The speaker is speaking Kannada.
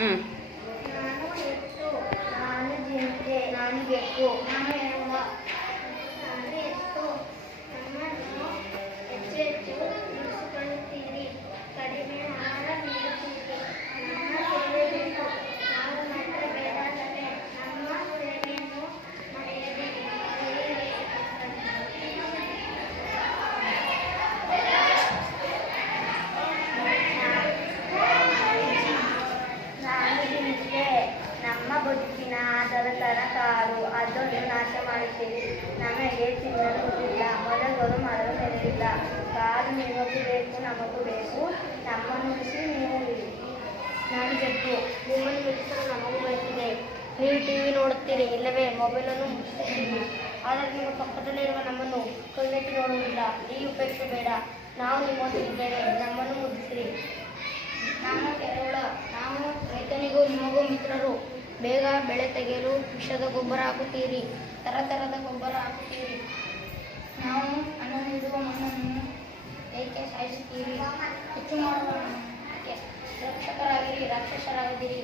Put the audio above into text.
ಹ್ಞೂ ನಾನು ಎತ್ತು, ನಾನು ಜಿಂಕೆ, ನಾನು ಬೆಕ್ಕು, ನಾನು ಹೆಣ, ನಾನು ಎತ್ತು, ನಮ್ಮನ್ನು ಹೆಚ್ಚು ಹೆಚ್ಚು ದುಡಿಸಿಕೊಳ್ಳುತ್ತೀರಿ, ಕಡಿಮೆ ಆಹಾರ ನೀಡುತ್ತೀರಿ, ನಮ್ಮ ಸೇವೆ ಬೇಕು, ನಾವು ಮಾತ್ರ ಬೇಡ ತಾನೆ, ನಮ್ಮ ಸೇವೆಯನ್ನು ಮರೆಯಬೇಡಿ. ನಾನು ಜಿಂಕೆ, ನಮ್ಮ ಬದುಕಿನ ಆಧಾರದ ಕಾಡು, ಅದನ್ನು ನಾಶ ಮಾಡುತ್ತೀರಿ, ನಮಗೆ ತಿನ್ನಲು ಇಲ್ಲ, ಮೊಲಗಳು ಮರಳು ನೆಲೆಯಿಲ್ಲ, ಕಾಡು ನಿಮಗೂ ಬೇಕು, ನಮಗೂ ಬೇಕು, ನಮ್ಮನ್ನು ಉಳಿಸಿ ನೀವು ಉಳಿಸಿ. ನಾನು ಬೆಕ್ಕು, ನಿಮ್ಮನ್ನು ಮಿಡಿಸಲು ನಮಗೂ ಬಯಸಿದೆ, ನೀವು ಟಿವಿ ನೋಡುತ್ತೀರಿ ಇಲ್ಲವೇ ಮೊಬೈಲನ್ನು ಮುಗಿಸುತ್ತೀರಿ, ಆದರೆ ನಿಮ್ಮ ಪಕ್ಕದಲ್ಲಿರುವ ನಮ್ಮನ್ನು ಕಣ್ಣೆತ್ತಿ ನೋಡುವುದಿಲ್ಲ, ಈ ಉಪೇಕ್ಷೆ ಬೇಡ, ನಾವು ನಿಮ್ಮೊಂದಿಗಿದ್ದೇವೆ, ನಮ್ಮನ್ನು ಮುಗಿಸಿರಿ. ನಾನು ಕೆರಳ, ನಾವು ರೈತನಿಗೂ ನಿಮಗೂ ಮಿತ್ರರು, ಬೇಗ ಬೆಳೆ ತೆಗೆಯಲು ವಿಷದ ಗೊಬ್ಬರ ಹಾಕುತ್ತೀರಿ, ತರತರದ ಗೊಬ್ಬರ ಹಾಕುತ್ತೀರಿ, ನಾವು ಅನ್ನ ನೀಡುವ ಮಣ್ಣನ್ನು ಏಕೆ ಸಾಯಿಸುತ್ತೀರಿ, ಹೆಚ್ಚು ಮಾಡುವ ರಕ್ಷಕರಾಗಿರಿ, ರಾಕ್ಷಸರಾಗದಿರಿ.